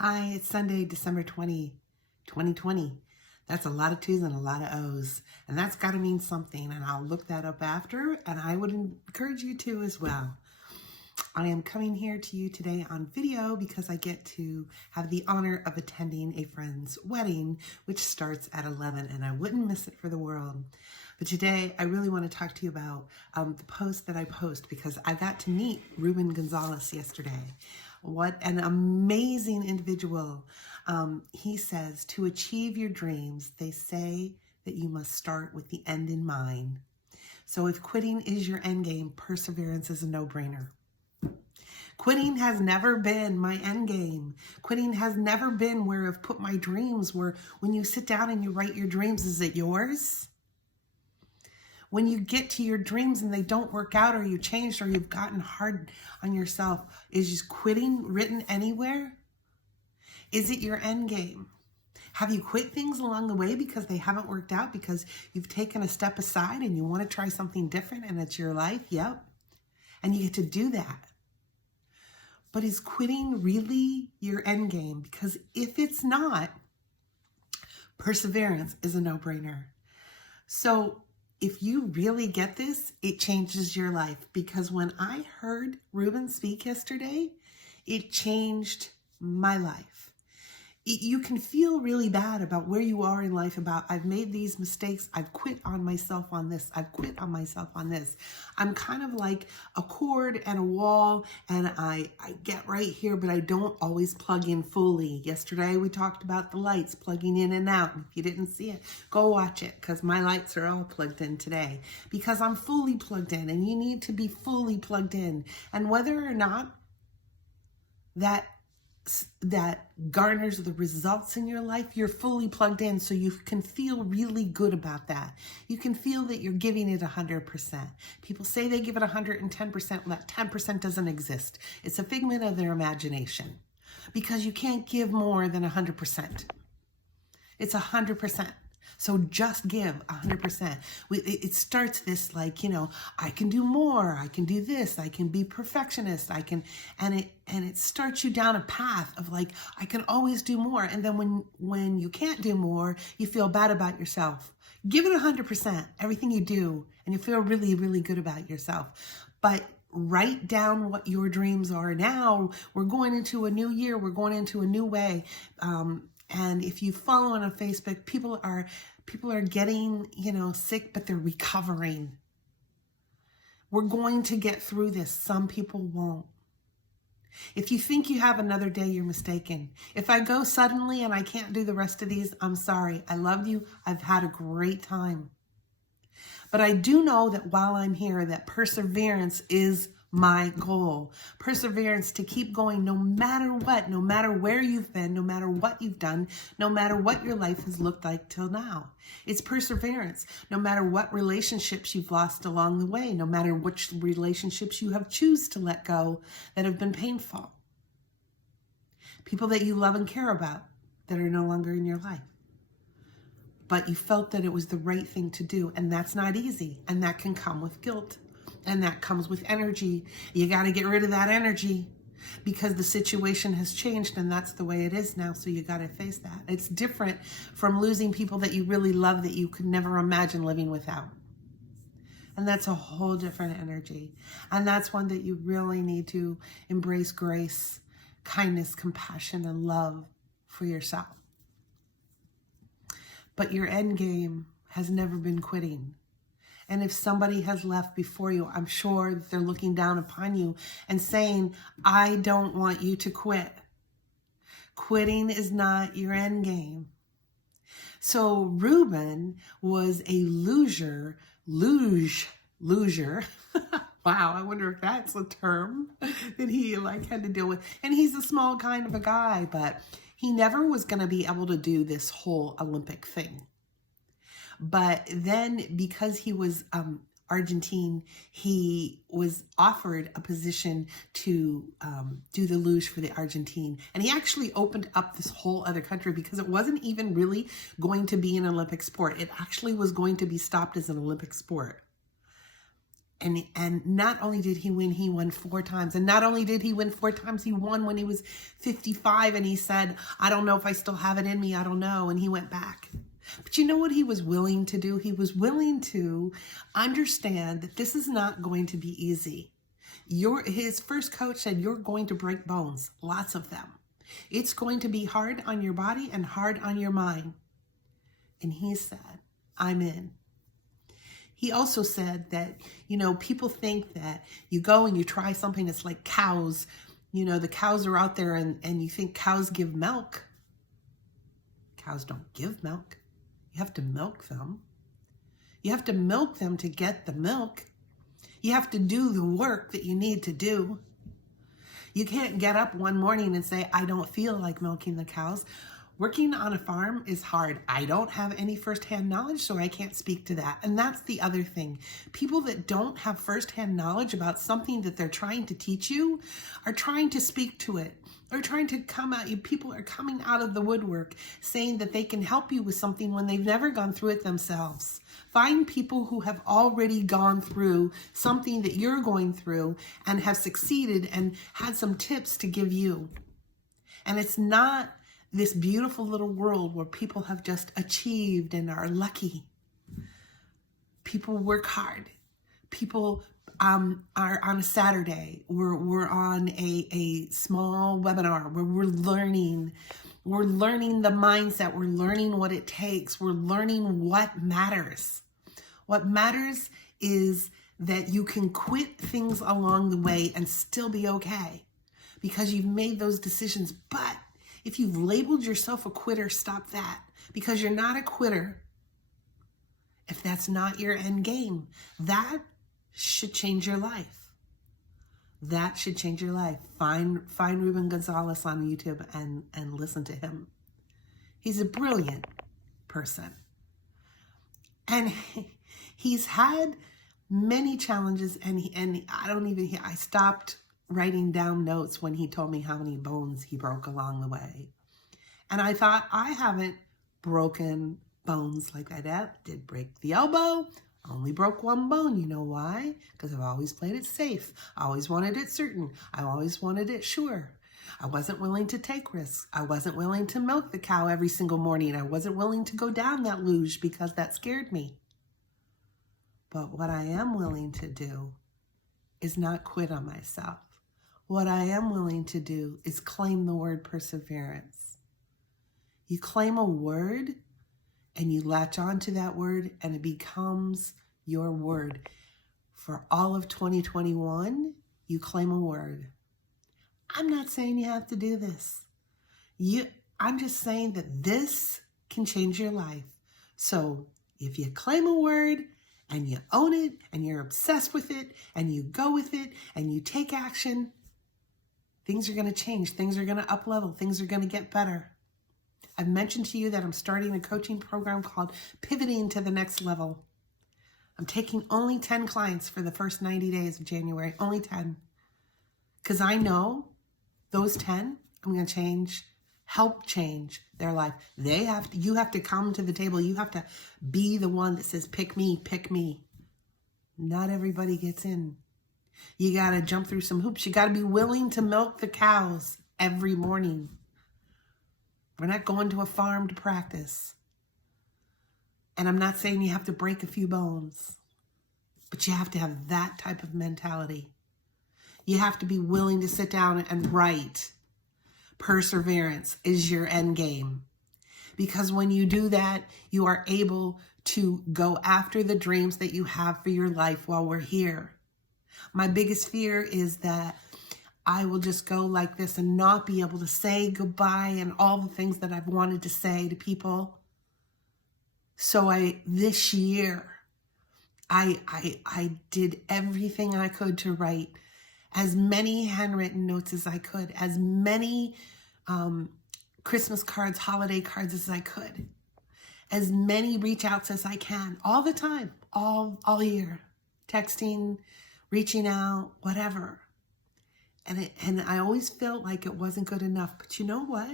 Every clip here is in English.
Hi, it's Sunday, December 2020. That's a lot of twos and a lot of O's, and that's got to mean something, and I'll look that up after, and I would encourage you to as well. I am coming here to you today on video because I get to have the honor of attending a friend's wedding, which starts at 11, and I wouldn't miss it for the world. But today, I really want to talk to you about the post that I post because I got to meet Ruben Gonzalez yesterday. What an amazing individual. He says, to achieve your dreams, they say that you must start with the end in mind. So if quitting is your end game, perseverance is a no-brainer. Quitting has never been my end game. Quitting has never been where I've put my dreams, where when you sit down and you write your dreams, is it yours? When you get to your dreams and they don't work out, or you changed, or you've gotten hard on yourself, is just quitting written anywhere? Is it your end game? Have you quit things along the way because they haven't worked out, because you've taken a step aside and you want to try something different and it's your life? Yep. And you get to do that. But is quitting really your end game? Because if it's not, perseverance is a no-brainer. So if you really get this, it changes your life. Because when I heard Ruben speak yesterday, it changed my life. You can feel really bad about where you are in life, about I've made these mistakes, I've quit on myself on this, I've quit on myself on this. I'm kind of like a cord and a wall, and I get right here, but I don't always plug in fully. Yesterday we talked about the lights plugging in and out. If you didn't see it, go watch it, because my lights are all plugged in today, because I'm fully plugged in, and you need to be fully plugged in. And whether or not that garners the results in your life, you're fully plugged in, so you can feel really good about that. You can feel that you're giving it 100%. People say they give it 110%. Well, that 10% doesn't exist. It's a figment of their imagination, because you can't give more than 100%. It's 100%. So just give 100%. It starts this like, I can do more. I can do this. I can be perfectionist. And it starts you down a path of like, I can always do more. And then when you can't do more, you feel bad about yourself. Give it 100%, everything you do, and you feel really, really good about yourself. But write down what your dreams are now. We're going into a new year. We're going into a new way. And if you follow on Facebook, people are getting, sick, but they're recovering. We're going to get through this. Some people won't. If you think you have another day, you're mistaken. If I go suddenly and I can't do the rest of these, I'm sorry. I love you. I've had a great time. But I do know that while I'm here, that perseverance is my goal. Perseverance to keep going no matter what, no matter where you've been, no matter what you've done, no matter what your life has looked like till now. It's perseverance. No matter what relationships you've lost along the way, no matter which relationships you have choose to let go that have been painful. People that you love and care about that are no longer in your life. But you felt that it was the right thing to do, and that's not easy, and that can come with guilt. And that comes with energy. You got to get rid of that energy because the situation has changed, and that's the way it is now. So you got to face that. It's different from losing people that you really love, that you could never imagine living without. And that's a whole different energy. And that's one that you really need to embrace grace, kindness, compassion, and love for yourself. But your end game has never been quitting. And if somebody has left before you, I'm sure that they're looking down upon you and saying, I don't want you to quit. Quitting is not your end game. So Ruben was a loser. Wow, I wonder if that's a term that he had to deal with. And he's a small kind of a guy, but he never was going to be able to do this whole Olympic thing. But then because he was Argentine, he was offered a position to do the luge for the Argentine. And he actually opened up this whole other country, because it wasn't even really going to be an Olympic sport. It actually was going to be stopped as an Olympic sport. And not only did he win, he won 4 times. And not only did he win 4 times, he won when he was 55. And he said, I don't know if I still have it in me. I don't know. And he went back. But you know what he was willing to do? He was willing to understand that this is not going to be easy. His first coach said, you're going to break bones, lots of them. It's going to be hard on your body and hard on your mind. And he said, I'm in. He also said that, people think that you go and you try something that's like cows. The cows are out there and you think cows give milk. Cows don't give milk. You have to milk them. You have to milk them to get the milk. You have to do the work that you need to do. You can't get up one morning and say, I don't feel like milking the cows. Working on a farm is hard. I don't have any firsthand knowledge, so I can't speak to that. And that's the other thing. People that don't have firsthand knowledge about something that they're trying to teach you are trying to speak to it. Or trying to come at you. People are coming out of the woodwork saying that they can help you with something when they've never gone through it themselves. Find people who have already gone through something that you're going through and have succeeded and had some tips to give you. And it's not this beautiful little world where people have just achieved and are lucky. People work hard. People are on a Saturday. We're on a small webinar where we're learning the mindset. We're learning what it takes. We're learning what matters. What matters is that you can quit things along the way and still be okay because you've made those decisions. But if you've labeled yourself a quitter, stop that, because you're not a quitter. If that's not your end game, that should change your life. That should change your life. Find Ruben Gonzalez on YouTube and listen to him. He's a brilliant person. And he's had many challenges, and I stopped writing down notes when he told me how many bones he broke along the way. And I thought, I haven't broken bones like that. I did break the elbow. I only broke 1 bone. You know why? Because I've always played it safe. I always wanted it certain. I always wanted it sure. I wasn't willing to take risks. I wasn't willing to milk the cow every single morning. I wasn't willing to go down that luge because that scared me. But what I am willing to do is not quit on myself. What I am willing to do is claim the word perseverance. You claim a word and you latch onto that word and it becomes your word. For all of 2021, you claim a word. I'm not saying you have to do this. I'm just saying that this can change your life. So if you claim a word and you own it and you're obsessed with it and you go with it and you take action, things are going to change. Things are going to up-level. Things are going to get better. I've mentioned to you that I'm starting a coaching program called Pivoting to the Next Level. I'm taking only 10 clients for the first 90 days of January, only 10. Because I know those 10, I'm going to help change their life. You have to come to the table. You have to be the one that says, pick me, pick me. Not everybody gets in. You got to jump through some hoops. You got to be willing to milk the cows every morning. We're not going to a farm to practice. And I'm not saying you have to break a few bones, but you have to have that type of mentality. You have to be willing to sit down and write. Perseverance is your end game. Because when you do that, you are able to go after the dreams that you have for your life while we're here. My biggest fear is that I will just go like this and not be able to say goodbye and all the things that I've wanted to say to people. So this year, I did everything I could to write as many handwritten notes as I could, as many Christmas cards, holiday cards as I could, as many reach outs as I can, all the time, all year, texting, reaching out, whatever. And I always felt like it wasn't good enough. But you know what?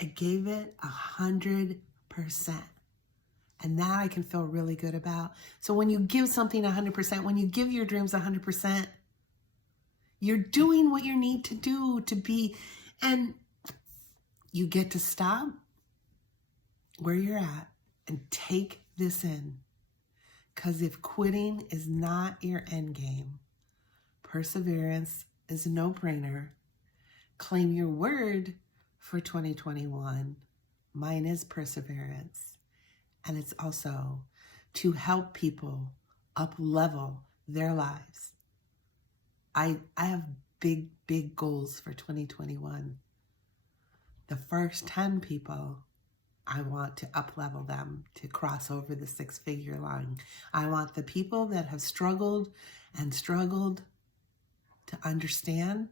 I gave it 100%. And that I can feel really good about. So when you give something 100%, when you give your dreams 100%, you're doing what you need to do to be, and you get to stop where you're at and take this in. Because if quitting is not your end game, perseverance is a no-brainer. Claim your word for 2021. Mine is perseverance. And it's also to help people up-level their lives. I have big, big goals for 2021. The first 10 people, I want to up-level them to cross over the 6-figure line. I want the people that have struggled and struggled to understand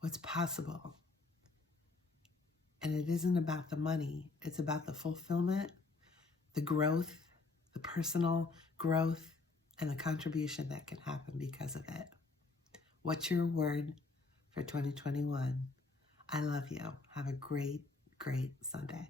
what's possible. And it isn't about the money. It's about the fulfillment, the growth, the personal growth, and the contribution that can happen because of it. What's your word for 2021? I love you. Have a great, great Sunday.